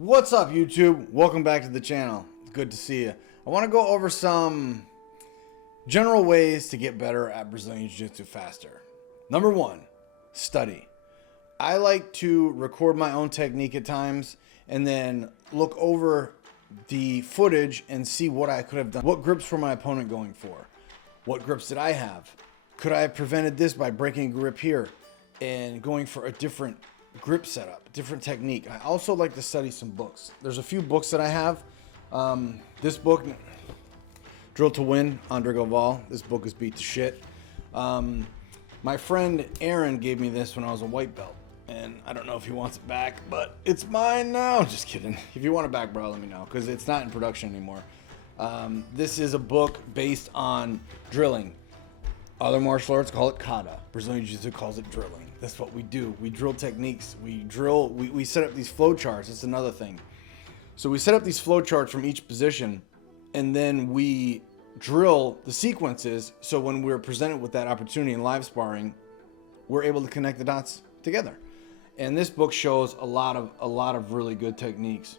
What's up, YouTube? Welcome back to the channel. It's good to see you. I want to go over some general ways to get better at Brazilian Jiu-Jitsu faster. Number one, study. I like to record my own technique at times and then look over the footage and see what I could have done. What grips were my opponent going for? What grips did I have? Could I have prevented this by breaking a grip here and going for a different grip setup, different technique? I also like to study some books. There's a few books that I have. This book, Drill to Win, Andre Goval. This book is beat to shit. My friend Aaron gave me this when I was a white belt, and I don't know if he wants it back, but it's mine now. Just kidding. If you want it back, bro, let me know, because it's not in production anymore. This is a book based on drilling. Other martial arts call it kata. Brazilian Jiu-Jitsu calls it drilling. That's what we do. We drill techniques. We set up these flow charts. That's another thing. So we set up these flow charts from each position, and then we drill the sequences. So when we're presented with that opportunity in live sparring, we're able to connect the dots together. And this book shows a lot of really good techniques.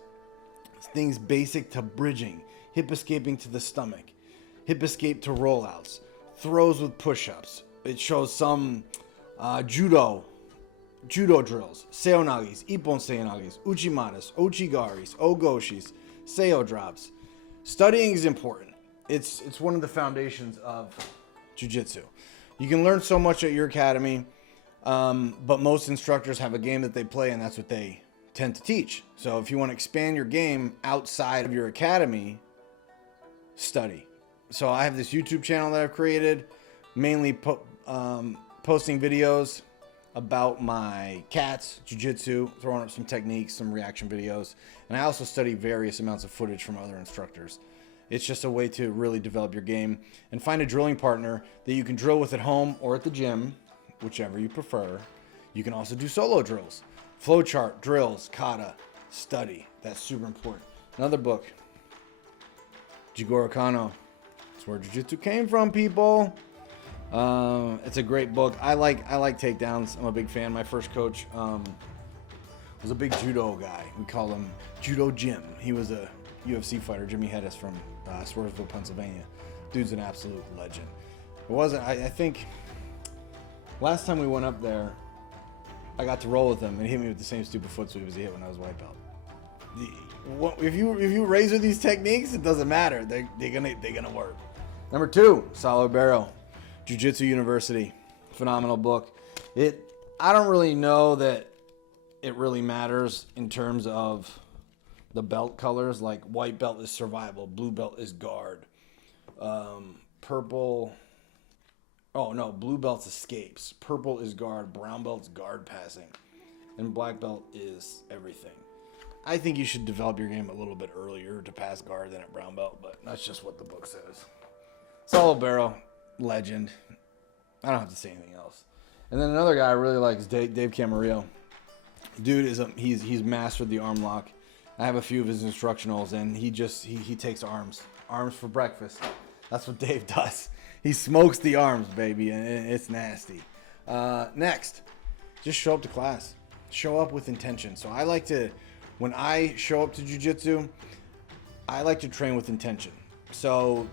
Things basic to bridging, hip escaping to the stomach, hip escape to rollouts, throws with push-ups. It shows some judo drills, seonagis, ippon seonagis, uchimaras, ochigaris, ogoshis, seo drops. Studying is important. It's one of the foundations of jiu-jitsu. You can learn so much at your academy, but most instructors have a game that they play, and that's what they tend to teach. So if you want to expand your game outside of your academy, study. So I have this YouTube channel that I've created, mainly posting videos about my cats, jiu-jitsu, throwing up some techniques, some reaction videos. And I also study various amounts of footage from other instructors. It's just a way to really develop your game and find a drilling partner that you can drill with at home or at the gym, whichever you prefer. You can also do solo drills, flowchart, drills, kata, study. That's super important. Another book, Jigoro Kano. That's where jiu-jitsu came from, people. It's a great book. I like takedowns. I'm a big fan. My first coach was a big judo guy. We called him Judo Jim. He was a UFC fighter. Jimmy Hedis from Swarsville, Pennsylvania. Dude's an absolute legend. It wasn't. I think last time we went up there, I got to roll with him and he hit me with the same stupid foot sweep as he hit when I was white belt. If you raise with these techniques, it doesn't matter. They're gonna work. Number two, Saulo Barrow, Jiu-Jitsu University, phenomenal book. I don't really know that it really matters in terms of the belt colors. Like white belt is survival, blue belt is guard, purple. Oh no, blue belt's escapes, purple is guard, brown belt's guard passing, and black belt is everything. I think you should develop your game a little bit earlier to pass guard than at brown belt, but that's just what the book says. Saulo Barrow, legend. I don't have to say anything else. And then another guy I really like is Dave Camarillo. Dude he's mastered the arm lock. I have a few of his instructionals, and he takes arms for breakfast. That's what Dave does. He smokes the arms, baby, and it's nasty. Next, just show up to class. Show up with intention. So I like to, when I show up to jiu-jitsu, I like to train with intention. So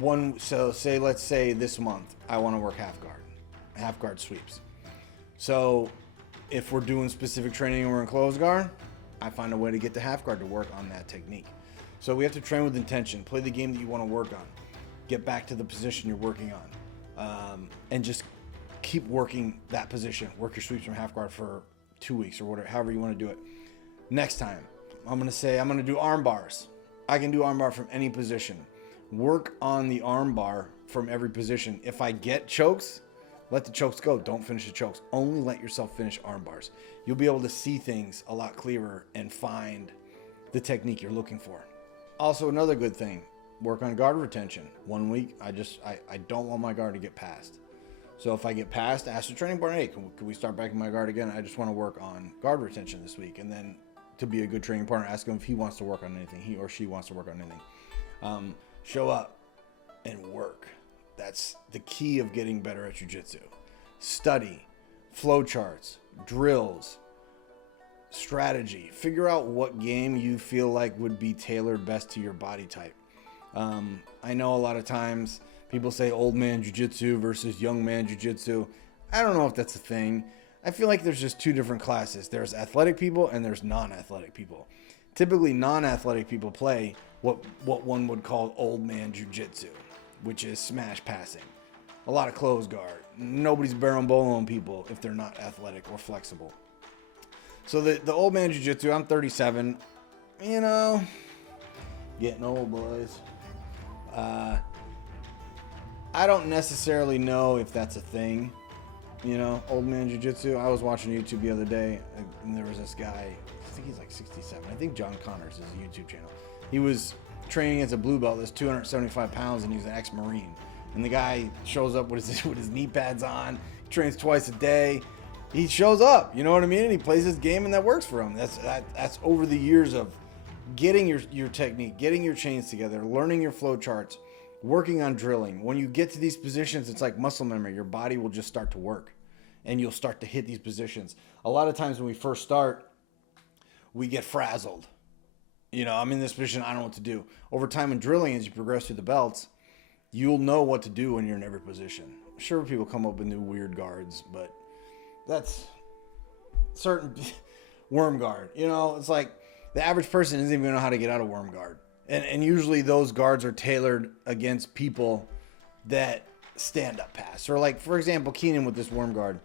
let's say this month I want to work half guard sweeps. So if we're doing specific training and we're in closed guard, I find a way to get to half guard to work on that technique. So we have to train with intention. Play the game that you want to work on. Get back to the position you're working on, and just keep working that position. Work your sweeps from half guard for 2 weeks or whatever, however you want to do it. Next time, I'm going to do arm bars. I can do arm bar from any position. Work on the arm bar from every position. If I get chokes, let the chokes go. Don't finish the chokes. Only let yourself finish arm bars. You'll be able to see things a lot clearer and find the technique you're looking for. Also, another good thing, work on guard retention. 1 week, I don't want my guard to get passed. So if I get passed, ask the training partner, hey, can we start backing my guard again? I just want to work on guard retention this week. And then to be a good training partner, ask him if he wants to work on anything, he or she wants to work on anything. Show up and work. That's the key of getting better at jiu-jitsu. Study, flowcharts, drills, strategy. Figure out what game you feel like would be tailored best to your body type. I know a lot of times people say old man jiu-jitsu versus young man jiu-jitsu. I don't know if that's a thing. I feel like there's just two different classes. There's athletic people and there's non-athletic people. Typically non-athletic people play what one would call old man jiu-jitsu, which is smash passing. A lot of closed guard. Nobody's baramboloing people if they're not athletic or flexible. So the old man jiu-jitsu, I'm 37, you know, getting old, boys. I don't necessarily know if that's a thing, you know, old man jiu-jitsu. I was watching YouTube the other day, and there was this guy, I think he's like 67. I think John Connors is a YouTube channel. He was training as a blue belt that's 275 pounds, and he's an ex-Marine. And the guy shows up with his knee pads on, trains twice a day. He shows up, you know what I mean? And he plays his game, and that works for him. That's over the years of getting your technique, getting your chains together, learning your flow charts, working on drilling. When you get to these positions, it's like muscle memory. Your body will just start to work, and you'll start to hit these positions. A lot of times when we first start, we get frazzled. You know, I'm in this position, I don't know what to do. Over time in drilling, as you progress through the belts, you'll know what to do when you're in every position. Sure, people come up with new weird guards, but that's certain worm guard. You know, it's like the average person doesn't even know how to get out of worm guard. And usually those guards are tailored against people that stand up pass. Or like, for example, Keenan with this worm guard.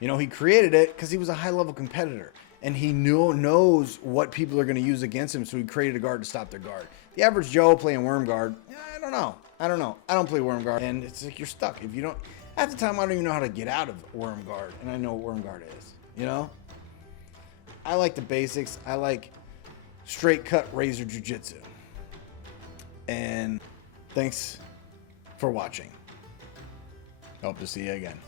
You know, he created it because he was a high-level competitor. And he knows what people are going to use against him, so he created a guard to stop their guard. The average Joe playing worm guard, I don't know. I don't play worm guard, and it's like you're stuck. If you don't, half the time I don't even know how to get out of worm guard, and I know what worm guard is, you know? I like the basics. I like straight cut razor jiu-jitsu. And thanks for watching. Hope to see you again.